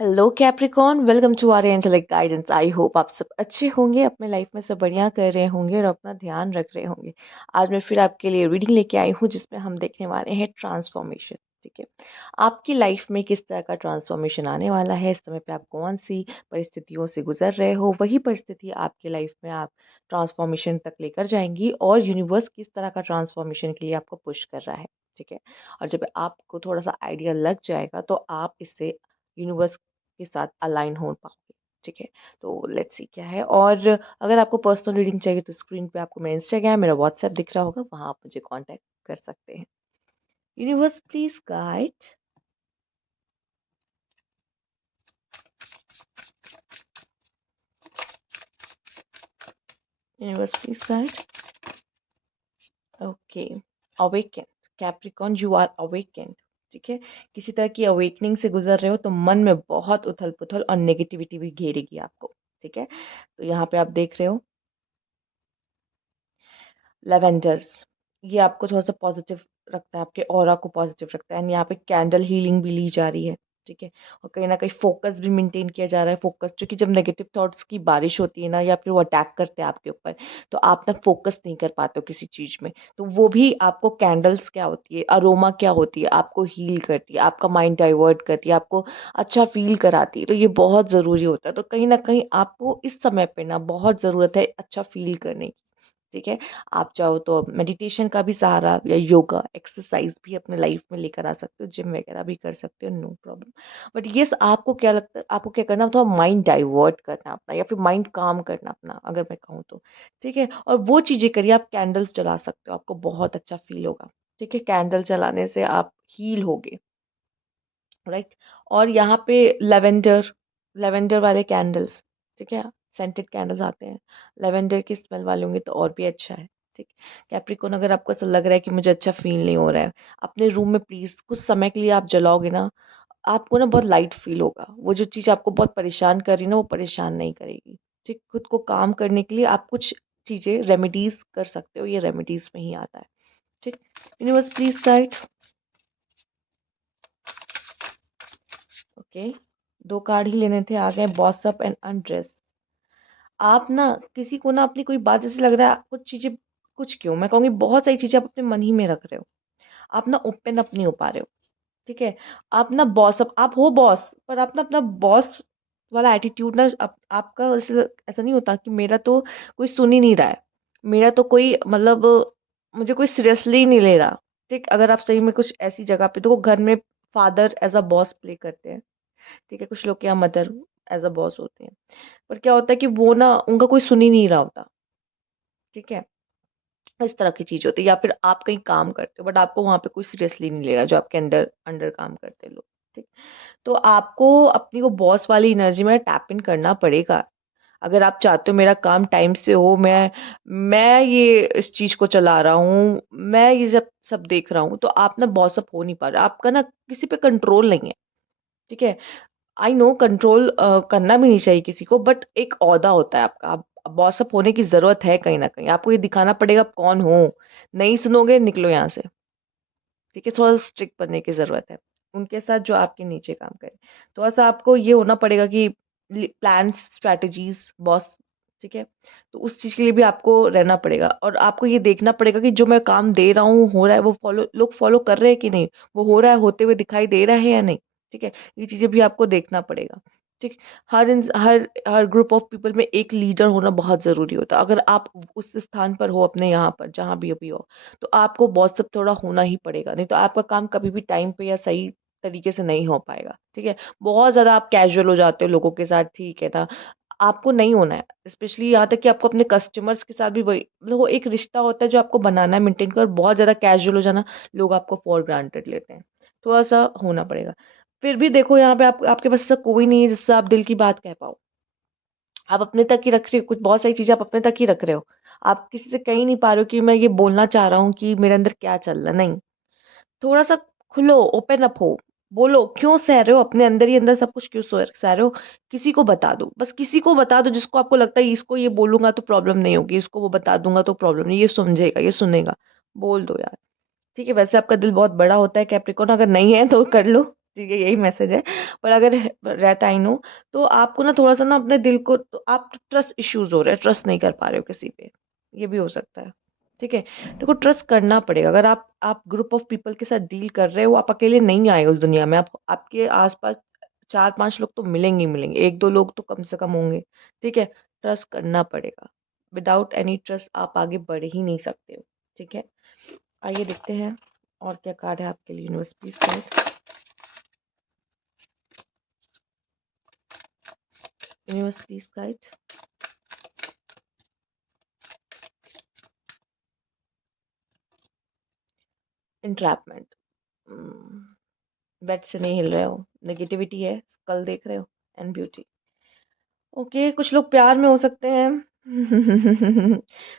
Hello Capricorn, welcome to our angelic guidance. I hope आप सब अच्छे होंगे, अपने लाइफ में सब बढ़िया कर रहे होंगे और अपना ध्यान रख रहे होंगे। आज मैं फिर आपके लिए रीडिंग लेके आई हूँ जिसमें हम देखने वाले हैं ट्रांसफॉर्मेशन। ठीक है, आपकी लाइफ में किस तरह का ट्रांसफॉर्मेशन आने वाला है, इस समय पे आप कौन सी परिस्थितियों से गुजर रहे हो, वही परिस्थिति आपके लाइफ में आप ट्रांसफॉर्मेशन तक लेकर जाएंगी और यूनिवर्स किस तरह का ट्रांसफॉर्मेशन के लिए आपको पुश कर रहा है। ठीक है, और जब आपको थोड़ा सा आइडिया लग जाएगा तो आप इससे यूनिवर्स के साथ अलाइन हो पाओगे। ठीक है, तो लेट्स सी क्या है। और अगर आपको पर्सनल रीडिंग चाहिए तो स्क्रीन पे आपको मेरा इंस्टाग्राम, मेरा व्हाट्सएप दिख रहा होगा, वहाँ आप मुझे कांटेक्ट कर सकते हैं। Universe please guide. Universe please guide. Okay, awakened Capricorn, you are awakened. ठीक है, किसी तरह की अवेकनिंग से गुजर रहे हो तो मन में बहुत उथल पुथल और नेगेटिविटी भी घेरेगी आपको। ठीक है, तो यहाँ पे आप देख रहे हो लेवेंडर्स, ये आपको थोड़ा सा पॉजिटिव रखता है, आपके ऑरा को पॉजिटिव रखता है। एंड यहाँ पे कैंडल हीलिंग भी ली जा रही है। ठीक है, और कहीं ना कहीं फोकस भी मेंटेन किया जा रहा है। फोकस, क्योंकि जब नेगेटिव थॉट्स की बारिश होती है ना, या फिर वो अटैक करते हैं आपके ऊपर, तो आप ना फोकस नहीं कर पाते हो किसी चीज में। तो वो भी आपको कैंडल्स क्या होती है, अरोमा क्या होती है, आपको हील करती है, आपका माइंड डाइवर्ट करती है, आपको अच्छा फील कराती है। तो ये बहुत ज़रूरी होता है। तो कहीं ना कहीं आपको इस समय पे ना बहुत ज़रूरत है अच्छा फील करने की। ठीक है, आप चाहो तो मेडिटेशन का भी सहारा या योगा एक्सरसाइज भी अपने लाइफ में लेकर आ सकते हो, जिम वगैरह भी कर सकते हो, नो प्रॉब्लम। बट ये आपको क्या लगता है, आपको क्या करना होता है, माइंड डाइवर्ट करना अपना, या फिर माइंड काम करना अपना, अगर मैं कहूँ तो। ठीक है, और वो चीज़ें करिए, आप कैंडल्स जला सकते हो, आपको बहुत अच्छा फील होगा। ठीक है, कैंडल जलाने से आप हील होगे। राइट, और यहाँ पे लेवेंडर, लेवेंडर वाले कैंडल्स, ठीक है, सेंटेड कैंडल्स आते हैं, लेवेंडर की स्मेल वाले होंगे तो और भी अच्छा है। ठीक, कैप्रिकॉन, अगर आपको ऐसा लग रहा है कि मुझे अच्छा फील नहीं हो रहा है, अपने रूम में प्लीज कुछ समय के लिए आप जलाओगे ना, आपको ना बहुत लाइट फील होगा। वो जो चीज़ आपको बहुत परेशान कर रही है ना, वो परेशान नहीं करेगी। ठीक, खुद को काम करने के लिए आप कुछ चीज़ें रेमेडीज कर सकते हो, ये रेमेडीज में ही आता है। ठीक, यूनिवर्स प्लीज गाइड। ओके, दो कार्ड ही लेने थे, आ गए बॉस अप एंड अनड्रेस। आप ना किसी को ना अपनी कोई बात जैसे लग रहा है, कुछ चीजें, कुछ क्यों मैं कहूंगी बहुत सारी चीजें आप अपने मन ही में रख रहे हो। आप ना ओपन अप नहीं हो पा रहे हो। ठीक है, आप ना बॉस अप, आप हो बॉस, पर आप ना अपना बॉस वाला एटीट्यूड ना आपका ऐसा नहीं होता कि मेरा तो कोई सुन ही नहीं रहा है, मेरा तो कोई मतलब मुझे कोई सीरियसली नहीं ले रहा। ठीक, अगर आप सही में कुछ ऐसी जगह पे, तो घर में father as a boss play करते हैं। ठीक है, कुछ लोग के यहाँ मदर एज अ बॉस होते हैं। पर क्या होता है कि वो ना उनका कोई सुन ही नहीं रहा होता। ठीक है, इस तरह की चीज होती है। या फिर आप कहीं काम करते हो बट आपको वहां पे कोई सीरियसली नहीं ले रहा, जो आपके अंडर अंडर काम करते हैं लोग। ठीक, तो आपको अपनी वो बॉस वाली एनर्जी में टैप इन करना पड़ेगा। अगर आप चाहते हो मेरा काम टाइम से हो, मैं ये इस चीज को चला रहा हूँ, मैं ये सब सब देख रहा हूँ, तो आप ना बॉस अप हो नहीं पा रहे, आपका ना किसी पे कंट्रोल नहीं है। ठीक है, आई नो कंट्रोल करना भी नहीं चाहिए किसी को, बट एक ओहदा होता है आपका, आप बॉस अप होने की जरूरत है। कहीं ना कहीं आपको ये दिखाना पड़ेगा आप कौन हो। नहीं सुनोगे, निकलो यहाँ से। ठीक है, थोड़ा सा स्ट्रिक्ट बनने की जरूरत है उनके साथ जो आपके नीचे काम करे। थोड़ा सा आपको ये होना पड़ेगा कि प्लान स्ट्रेटजीज बॉस। ठीक है, तो उस चीज के लिए भी आपको रहना पड़ेगा, और आपको ये देखना पड़ेगा कि जो मैं काम दे रहा हूँ हो रहा है, वो लोग फॉलो कर रहे हैं कि नहीं, वो हो रहा है, होते हुए दिखाई दे रहा है या नहीं। ठीक है, ये चीजें भी आपको देखना पड़ेगा। ठीक, हर ग्रुप ऑफ पीपल में एक लीडर होना बहुत जरूरी होता है। अगर आप उस स्थान पर हो, अपने यहाँ पर जहाँ भी हो, तो आपको बहुत सब थोड़ा होना ही पड़ेगा, नहीं तो आपका काम कभी भी टाइम पे या सही तरीके से नहीं हो पाएगा। ठीक है, बहुत ज्यादा आप कैजुअल हो जाते हो लोगों के साथ। ठीक है ना, आपको नहीं होना है। स्पेशली यहाँ तक कि आपको अपने कस्टमर्स के साथ भी वही, मतलब वो एक रिश्ता होता है जो आपको बनाना है, मेंटेन कर। बहुत ज्यादा कैजुअल हो जाना, लोग आपको फॉर ग्रांटेड लेते हैं। थोड़ा सा होना पड़ेगा। फिर भी देखो, यहाँ पे आपके पास ऐसा कोई नहीं है जिससे आप दिल की बात कह पाओ। आप अपने तक ही रख रहे हो, कुछ बहुत सारी चीजें आप अपने तक ही रख रहे हो। आप किसी से कह ही नहीं पा रहे हो कि मैं ये बोलना चाह रहा हूँ कि मेरे अंदर क्या चल रहा है। नहीं, थोड़ा सा खुलो, ओपन अप हो, बोलो क्यों सह रहे हो, अपने अंदर ही अंदर सब कुछ क्यों सह रहे हो। किसी को बता दो, बस किसी को बता दो जिसको आपको लगता है इसको ये बोलूंगा तो प्रॉब्लम नहीं होगी, इसको वो बता दूंगा तो प्रॉब्लम नहीं, ये समझेगा, ये सुनेगा। बोल दो यार। ठीक है, वैसे आपका दिल बहुत बड़ा होता है कैप्रिकॉर्न, अगर नहीं है तो कर लो। ठीक है, यही मैसेज है। पर अगर रहता ही नो, तो आपको ना थोड़ा सा ना अपने दिल को, तो आप ट्रस्ट इश्यूज हो रहे हैं, ट्रस्ट नहीं कर पा रहे हो किसी पे, ये भी हो सकता है। ठीक है, देखो ट्रस्ट करना पड़ेगा। अगर आप ग्रुप ऑफ पीपल के साथ डील कर रहे हो, आप अकेले नहीं आए उस दुनिया में, आप आपके आसपास 4-5 लोग तो मिलेंगे ही मिलेंगे, 1-2 लोग तो कम से कम होंगे। ठीक है, ट्रस्ट करना पड़ेगा। विदाउट एनी ट्रस्ट आप आगे बढ़ ही नहीं सकते हो। ठीक है, आइए देखते हैं और क्या कार्ड है आपके लिए। Universe please guide, universe please guide. Entrapment, bed से नहीं हिल रहे हो, नेगेटिविटी है, कल देख रहे हो, एंड ब्यूटी। ओके, कुछ लोग प्यार में हो सकते हैं।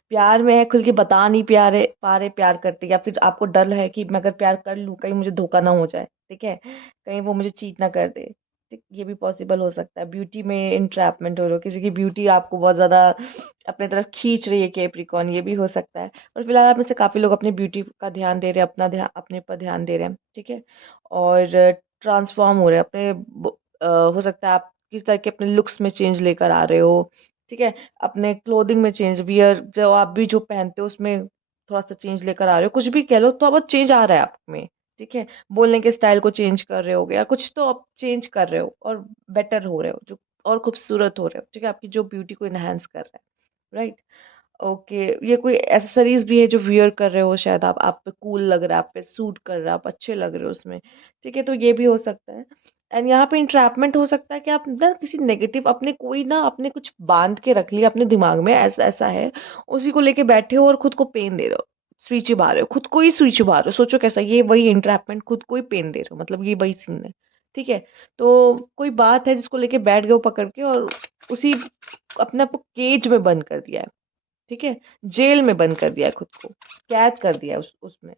प्यार में है, खुल के बता नहीं पा रहे प्यार करते, या फिर आपको डर है कि मैं अगर प्यार कर लूं कहीं मुझे धोखा ना हो जाए। ठीक है, कहीं वो मुझे चीट ना कर दे। ठीक, ये भी पॉसिबल हो सकता है। ब्यूटी में इंट्रैपमेंट हो रहा हो, किसी की ब्यूटी आपको बहुत ज्यादा अपने तरफ खींच रही है, कैप्रिकॉर्न, ये भी हो सकता है। और फिलहाल आप में से काफी लोग अपनी ब्यूटी का ध्यान दे रहे हैं, अपना ध्यान अपने पर ध्यान दे रहे हैं। ठीक है, और ट्रांसफॉर्म हो रहे हैं अपने हो सकता है आप किस तरह के अपने लुक्स में चेंज लेकर आ रहे हो। ठीक है, अपने क्लोथिंग में चेंज, वियर जो आप भी जो पहनते हो उसमें थोड़ा सा चेंज लेकर आ रहे हो, कुछ भी कह लो तो बहुत चेंज आ रहा है आप में। ठीक है, बोलने के स्टाइल को चेंज कर रहे हो या कुछ तो आप चेंज कर रहे हो और बेटर हो रहे हो, जो और खूबसूरत हो रहे हो। ठीक है, आपकी जो ब्यूटी को इनहेंस कर रहा है, राइट। ओके, ये कोई एसेसरीज भी है जो वियर कर रहे हो, शायद आप पे कूल लग रहा है, आप पे सूट कर रहा है, आप अच्छे लग रहे हो उसमें। ठीक है, तो ये भी हो सकता है। एंड यहाँ पे इंट्रैपमेंट हो सकता है कि आप ना किसी नेगेटिव अपने कोई ना आपने कुछ बांध के रख लिया अपने दिमाग में, ऐसा ऐसा है, उसी को लेके बैठे हो और खुद को पेन दे रहे हो, सुई चिबा रहे हो, खुद को ही सुई चिबा रहे हो। सोचो कैसा, ये वही इंट्रैपमेंट, खुद को ही पेन दे रहे हो, मतलब ये वही सीन है। ठीक है, तो कोई बात है जिसको लेके बैठ गए हो पकड़ के, और उसी अपने आप को केज में बंद कर दिया है। ठीक है, जेल में बंद कर दिया है खुद को, कैद कर दिया है उसमें।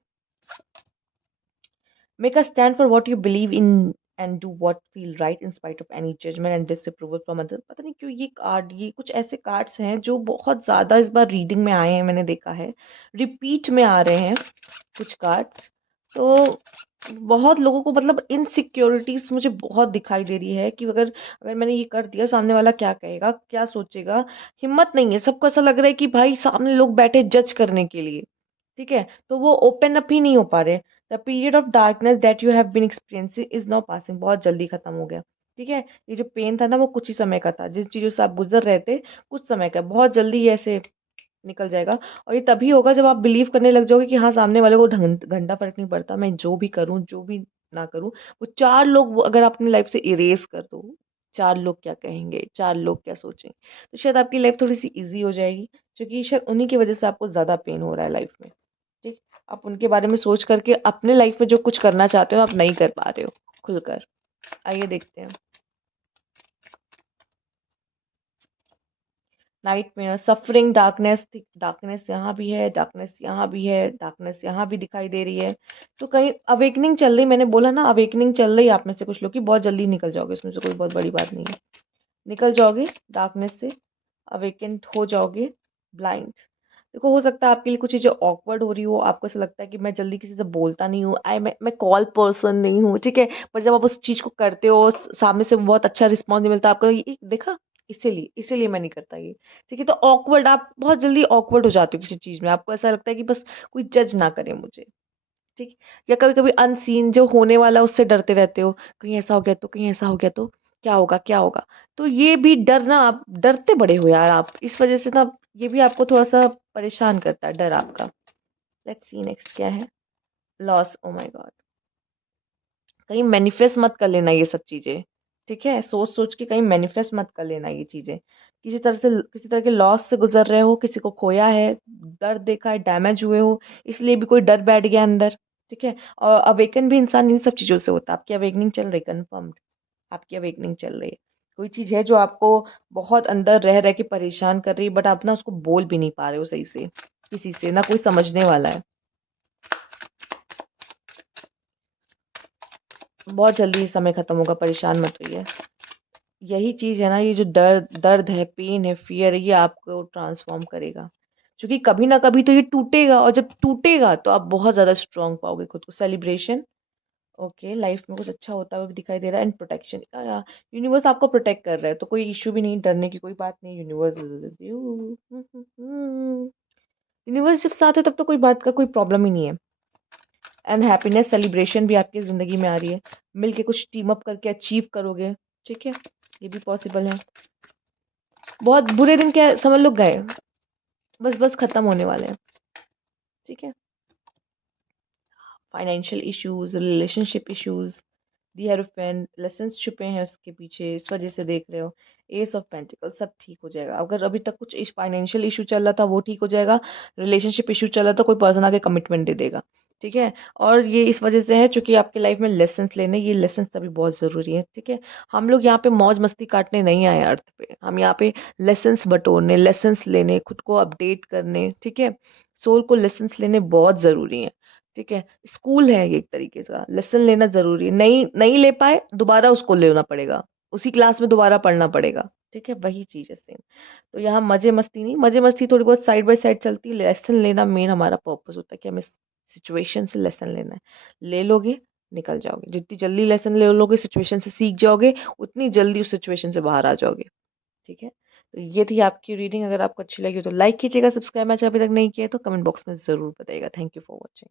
Make a stand for what you believe in and do what feel right in spite of any judgement and disapproval from other. पता नहीं क्यों ये कार्ड, ये कुछ ऐसे कार्ड्स हैं जो बहुत ज्यादा इस बार रीडिंग में आए हैं, मैंने देखा है रिपीट में आ रहे हैं कुछ कार्ड्स। तो बहुत लोगों को मतलब इनसिक्योरिटीज मुझे बहुत दिखाई दे रही है कि अगर अगर मैंने ये कर दिया, सामने वाला क्या कहेगा, क्या सोचेगा। हिम्मत नहीं है, सबको ऐसा लग रहा है कि भाई सामने लोग बैठे जज करने के लिए। ठीक है, तो वो ओपन अप ही नहीं हो पा रहे। The period of darkness that you have been experiencing is now passing, बहुत जल्दी खत्म हो गया। ठीक है, ये जो पेन था ना वो कुछ ही समय का था, जिन चीजों से आप गुजर रहे थे कुछ समय का, बहुत जल्दी ये ऐसे निकल जाएगा। और ये तभी होगा जब आप बिलीव करने लग जाओगे कि हाँ, सामने वाले को घंटा फर्क नहीं पड़ता, मैं जो भी करूँ जो भी ना करूँ, वो 4 लोग अगर अपनी लाइफ से इरेज कर दो, 4 लोग क्या कहेंगे, 4 लोग क्या सोचेंगे, तो शायद आपकी लाइफ थोड़ी सी इजी हो जाएगी। क्योंकि शायद उन्हीं की वजह से आपको ज्यादा पेन हो रहा है लाइफ में। ठीक, आप उनके बारे में सोच करके अपने लाइफ में जो कुछ करना चाहते हो आप नहीं कर पा रहे हो खुलकर। आइए देखते हैं। नाइट में सफरिंग, डार्कनेस, डार्कनेस यहाँ भी है, डार्कनेस यहाँ भी है, डार्कनेस यहाँ भी दिखाई दे रही है। तो कहीं अवेकनिंग चल रही, मैंने बोला ना अवेकनिंग चल रही है आप में से कुछ लोग की, बहुत जल्दी निकल जाओगे इसमें से, कोई बहुत बड़ी बात नहीं है। निकल जाओगे डार्कनेस से, अवेकेंट हो जाओगे। ब्लाइंड, देखो हो सकता है आपके लिए कुछ चीज़ें ऑकवर्ड हो रही हो, आपको ऐसा लगता है कि मैं जल्दी किसी से बोलता नहीं हूँ, मैं कॉल पर्सन नहीं हूँ। ठीक है, पर जब आप उस चीज़ को करते हो, सामने से बहुत अच्छा रिस्पॉन्स नहीं मिलता आपको, ये देखा, इसीलिए इसीलिए मैं नहीं करता ये। ठीक है, तो ऑकवर्ड, आप बहुत जल्दी ऑकवर्ड हो जाते हो किसी चीज़ में, आपको ऐसा लगता है कि बस कोई जज ना करे मुझे। ठीक, या कभी कभी अनसीन जो होने वाला है, उससे डरते रहते हो, कहीं ऐसा हो गया तो, कहीं ऐसा हो गया तो, क्या होगा क्या होगा। तो ये भी डर ना, आप डरते बड़े हो यार आप, इस वजह से ना ये भी आपको थोड़ा सा परेशान करता है, डर आपका। लेट्स सी नेक्स्ट क्या है। लॉस, ओ माय गॉड, कहीं मैनिफेस्ट मत कर लेना ये सब चीजें। ठीक है, सोच सोच के कहीं मैनिफेस्ट मत कर लेना ये चीजें। किसी तरह के लॉस से गुजर रहे हो, किसी को खोया है, दर्द देखा है, डैमेज हुए हो, इसलिए भी कोई डर बैठ गया अंदर। ठीक है, और अवेकन भी इंसान इन सब चीजों से होता है। आपकी अवेकनिंग चल रही, कंफर्म्ड, आपकी अवेकनिंग चल रही है। कोई चीज है जो आपको बहुत अंदर रह रह के परेशान कर रही है, बट आप ना उसको बोल भी नहीं पा रहे हो सही से किसी से, ना कोई समझने वाला है। बहुत जल्दी ये समय खत्म होगा, परेशान मत होइए। यही चीज है ना, ये जो दर्द दर्द है, पेन है, फियर है, ये आपको ट्रांसफॉर्म करेगा। क्योंकि कभी ना कभी तो ये टूटेगा, और जब टूटेगा तो आप बहुत ज्यादा स्ट्रांग पाओगे खुद को। सेलिब्रेशन, ओके, लाइफ में कुछ अच्छा होता हुआ भी दिखाई दे रहा है एंड प्रोटेक्शन। यूनिवर्स आपको प्रोटेक्ट कर रहा है, तो कोई इश्यू भी नहीं, डरने की कोई बात नहीं। Universe is with you. Universe जब साथ है तब तो कोई बात का कोई प्रॉब्लम ही नहीं है। एंड हैप्पीनेस सेलिब्रेशन भी आपकी ज़िंदगी में आ रही है। मिल के कुछ टीम अप करके अचीव करोगे, ठीक है, ये भी पॉसिबल है। बहुत बुरे दिन क्या समझ लो गए, बस बस खत्म होने वाले हैं, ठीक है। फाइनेंशियल इश्यूज, रिलेशनशिप इश्यूज, दी हेरोफेन, लेसन्स छुपे हैं उसके पीछे, इस वजह से देख रहे हो। एस ऑफ पेंटिकल, सब ठीक हो जाएगा। अगर अभी तक कुछ फाइनेंशियल इशू चल रहा था वो ठीक हो जाएगा। रिलेशनशिप इशू चल रहा था, कोई पर्सन आके कमिटमेंट दे देगा, ठीक है। और ये इस वजह से है क्योंकि आपके लाइफ में लेसन्स लेने, ये लेसन्स अभी बहुत ज़रूरी है, ठीक है। हम लोग यहाँ पे मौज मस्ती काटने नहीं आए अर्थ पे, हम यहाँ पे लेसन्स बटोरने, लेसन्स लेने, खुद को अपडेट करने, ठीक है। सोल को लेसन्स लेने बहुत ज़रूरी है, ठीक है। स्कूल है ये एक तरीके का, लेसन लेना ज़रूरी है। नहीं नहीं ले पाए, दोबारा उसको लेना पड़ेगा, उसी क्लास में दोबारा पढ़ना पड़ेगा, ठीक है। वही चीज़ है सेम। तो यहाँ मज़े मस्ती नहीं, मज़े मस्ती थोड़ी बहुत साइड बाय साइड चलती है। लेसन लेना मेन हमारा पर्पस होता है कि हमें सिचुएशन से लेसन लेना है। ले लोगे, निकल जाओगे। जितनी जल्दी लेसन ले लोगे, सिचुएशन से सीख जाओगे, उतनी जल्दी उस सिचुएशन से बाहर आ जाओगे, ठीक है। तो ये थी आपकी रीडिंग। अगर आपको अच्छी लगी हो तो लाइक कीजिएगा, सब्सक्राइब मैंने अभी तक नहीं किया है तो कमेंट बॉक्स में ज़रूर बताइएगा। Thank you for watching.